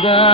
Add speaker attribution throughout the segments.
Speaker 1: god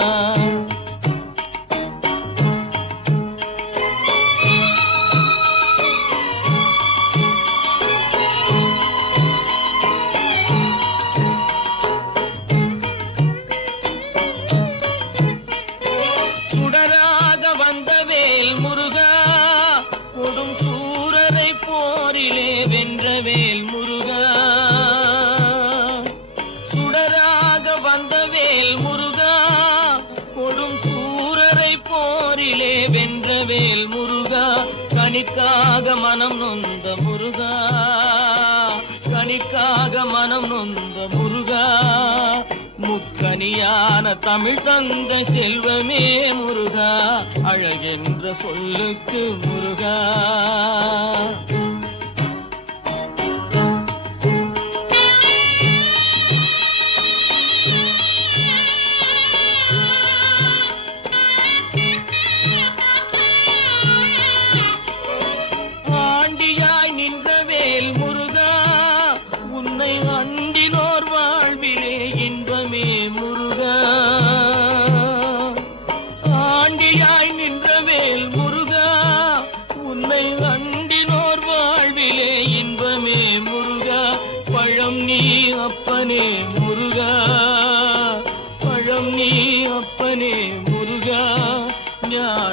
Speaker 1: வென்ற முருகா கனிக்காக மனம் நொந்த முருகா. கனிக்காக மனம் நொந்த முருகா. முக்கனியான தமிழ் தந்த செல்வமே முருகா. அழகென்ற சொல்லுக்கு முருகா.